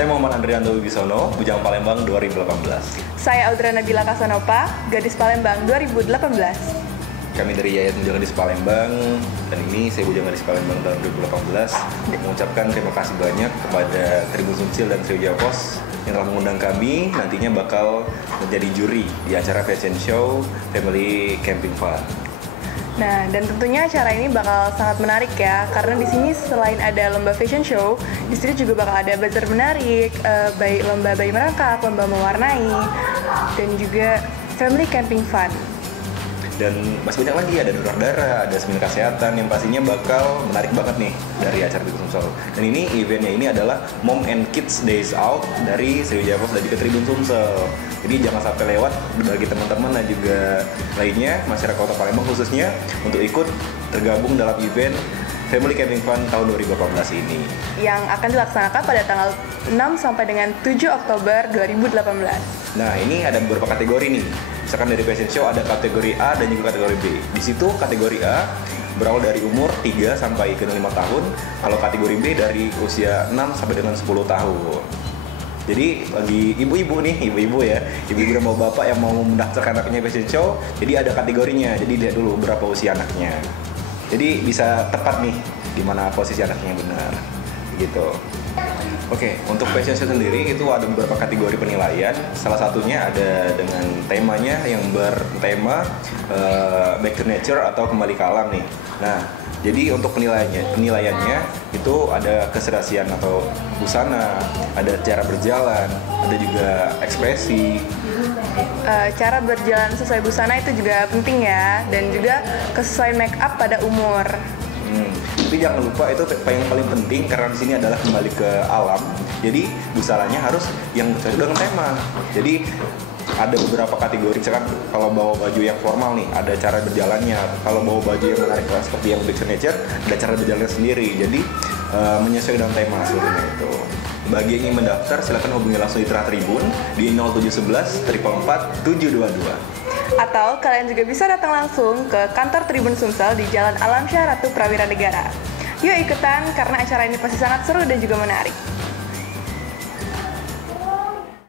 Saya Muhammad Andrianto Wibisono, Bujang Palembang 2018. Saya Audra Nabila Kasanopa, Gadis Palembang 2018. Kami dari Yayasan Bujang Gadis Palembang, dan ini saya Bujang Gadis Palembang tahun 2018 mengucapkan terima kasih banyak kepada Tribun Sumsil dan Sriwijaya Pos yang telah mengundang kami. Nantinya bakal menjadi juri di acara fashion show Family Camping Fun. Nah, dan tentunya acara ini bakal sangat menarik ya, karena di sini selain ada lomba fashion show, di sini juga bakal ada bazar menarik, baik lomba bayi merangkak, lomba mewarnai, dan juga family camping fun. Dan masih banyak lagi, ada donor darah, ada seminar kesehatan yang pastinya bakal menarik banget nih dari acara Tribun Sumsel. Dan ini eventnya ini adalah Mom and Kids Days Out dari Sriwijaya Pos dan juga Tribun Sumsel. Jadi jangan sampai lewat bagi teman-teman dan juga lainnya masyarakat Kota Palembang khususnya untuk ikut tergabung dalam event Family Camping Fun tahun 2018 ini. Yang akan dilaksanakan pada tanggal 6 sampai dengan 7 Oktober 2018. Nah, ini ada beberapa kategori nih. Misalkan dari fashion show ada kategori A dan juga kategori B. Di situ kategori A berawal dari umur 3 sampai ke 5 tahun. Kalau kategori B dari usia 6 sampai dengan 10 tahun. Jadi bagi ibu-ibu nih, ibu-ibu ya, ibu-ibu dan bapak yang mau mendaftarkan anaknya fashion show, jadi ada kategorinya. Jadi lihat dulu berapa usia anaknya. Jadi bisa tepat nih di mana posisi anaknya yang benar. Gitu. Oke, untuk fashion show sendiri itu ada beberapa kategori penilaian. Salah satunya ada dengan temanya yang bertema Back to Nature atau kembali ke alam nih. Nah, jadi untuk penilaiannya itu ada keserasian atau busana, ada cara berjalan, ada juga ekspresi. Cara berjalan sesuai busana itu juga penting ya, dan juga kesesuaian make up pada umur. Tapi jangan lupa itu yang paling penting karena di sini adalah kembali ke alam. Jadi busananya harus yang sesuai dengan tema. Jadi ada beberapa kategori, misalkan kalau bawa baju yang formal nih, ada cara berjalannya. Kalau bawa baju yang menarik seperti yang Back to Nature, ada cara berjalannya sendiri. Jadi menyesuaikan dengan tema seluruhnya itu. Bagi yang ingin mendaftar, silakan hubungi langsung di Tribun di 0711 444 722. Atau kalian juga bisa datang langsung ke kantor Tribun Sumsel di Jalan Alamsyah Ratu Prawira Negara. Yuk ikutan karena acara ini pasti sangat seru dan juga menarik.